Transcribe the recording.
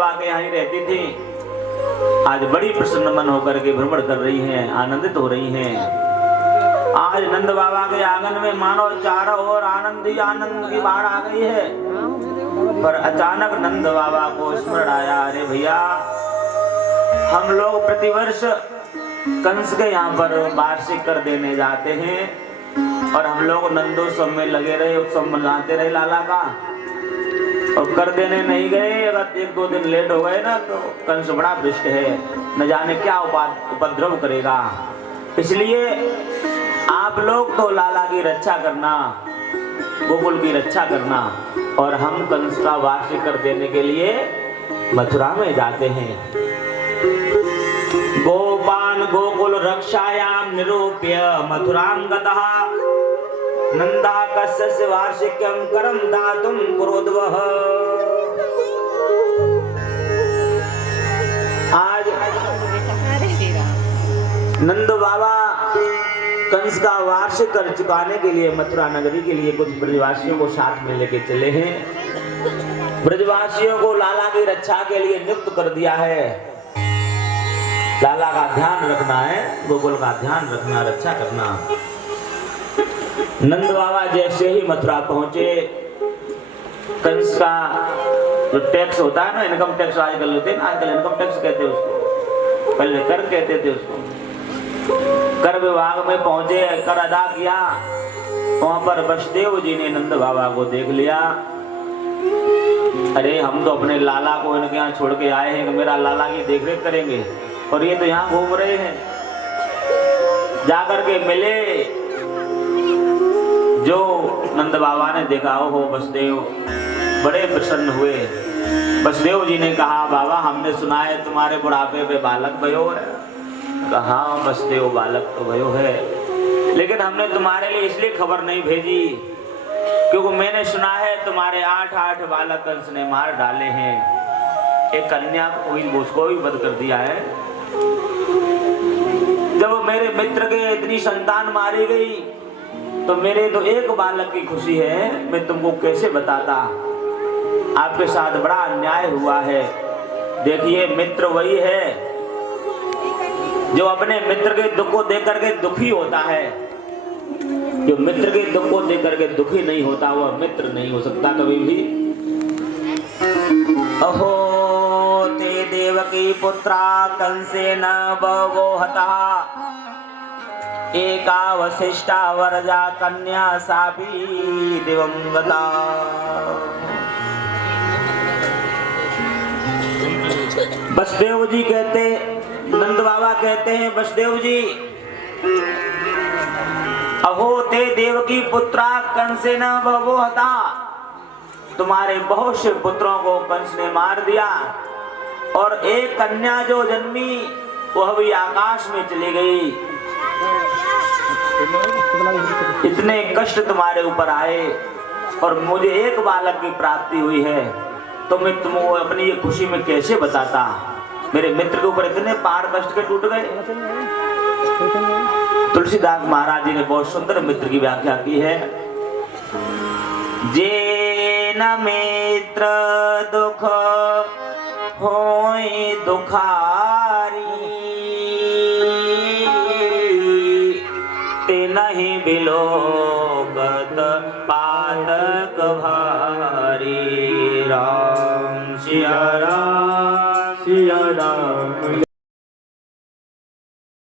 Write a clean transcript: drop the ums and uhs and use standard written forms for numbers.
के यहाँ ही रहती थी, आज बड़ी प्रसन्न मन होकर के भ्रमण कर रही हैं, आनंदित हो रही हैं। आज नंद बाबा के आंगन में मानो चारों ओर आनंद ही आनंद की बाढ़ आ गई है। पर अचानक नंद बाबा को स्मरण आया, अरे भैया हम लोग प्रतिवर्ष कंस के यहाँ पर वार्षिक कर देने जाते हैं और हम लोग नंदोत्सव में लगे रहे, उत्सव मनाते रहे लाला का, और कर देने नहीं गए। अगर एक दो दिन लेट हो गए ना तो कंस बड़ा दुष्ट है, न जाने क्या उपद्रव करेगा। इसलिए आप लोग तो लाला की रक्षा करना, गोकुल की रक्षा करना, और हम कंस का वार्षिक कर देने के लिए मथुरा में जाते हैं। गोपान गोकुल रक्षायाम निरूप्य मथुरां गतः नंदाकस्य वार्षिक्यं करम दातुं क्रोधवः। आज नंद बाबा कंस का वार्षिक कर चुकाने के लिए मथुरा नगरी के लिए कुछ ब्रजवासियों को साथ में लेके चले हैं। ब्रजवासियों को लाला की रक्षा के लिए नियुक्त कर दिया है। लाला का ध्यान रखना है, गोकुल का ध्यान रखना, रक्षा करना। नंद बाबा जैसे ही मथुरा पहुंचे, कंस का जो टैक्स होता है ना, इनकम टैक्स आजकल होते हैं, आजकल इनकम टैक्स कहते हैं उसको, पहले कर कहते थे उसको। कर विभाग में पहुंचे, कर अदा किया। वहां पर वसुदेव जी ने नंद बाबा को देख लिया। अरे हम तो अपने लाला को इनके यहाँ छोड़ के आए हैं कि मेरा लाला की देखरेख करेंगे, और ये तो यहाँ घूम रहे हैं। जाकर के मिले, जो नंद बाबा ने देखा, हो वसुदेव बड़े प्रसन्न हुए। वसुदेव जी ने कहा, बाबा हमने सुना है तुम्हारे बुढ़ापे पे बालक भयो है। कहा वसुदेव बालक तो भयो है, लेकिन हमने तुम्हारे लिए इसलिए खबर नहीं भेजी क्योंकि मैंने सुना है तुम्हारे 8 बालक कंस ने मार डाले हैं, एक कन्या को उसको भी वध कर दिया है। जब मेरे मित्र के इतनी संतान मारी गई तो मेरे तो एक बालक की खुशी है, मैं तुमको कैसे बताता। आपके साथ बड़ा अन्याय हुआ है। देखिए मित्र वही है जो अपने मित्र के दुख को देख करके दुखी होता है। जो मित्र के दुख को देख करके दुखी नहीं होता वह मित्र नहीं हो सकता कभी भी। अहो ते देवकी पुत्रा कंसेन बभो हतः एका वसिष्ठा वरजा कन्या सापी दिवंगता। वसुदेव जी कहते, नंद बाबा कहते हैं, वसुदेव जी अहो ते देवकी पुत्रा कंसेन बभो हता, तुम्हारे बहुत से पुत्रों को कंस ने मार दिया, और एक कन्या जो जन्मी वह भी आकाश में चली गई। इतने कष्ट तुम्हारे ऊपर आए और मुझे एक बालक की प्राप्ति हुई है, तो मैं तुमको अपनी ये खुशी में कैसे बताता। मेरे मित्र के ऊपर इतने पहाड़ कष्ट के टूट गए। तुलसीदास महाराज जी ने बहुत सुंदर मित्र की व्याख्या की है। जे न मित्र दुख होय दुखारी, ते नहीं बिलोकत पातक भारी। राम सिया राम सिया राम।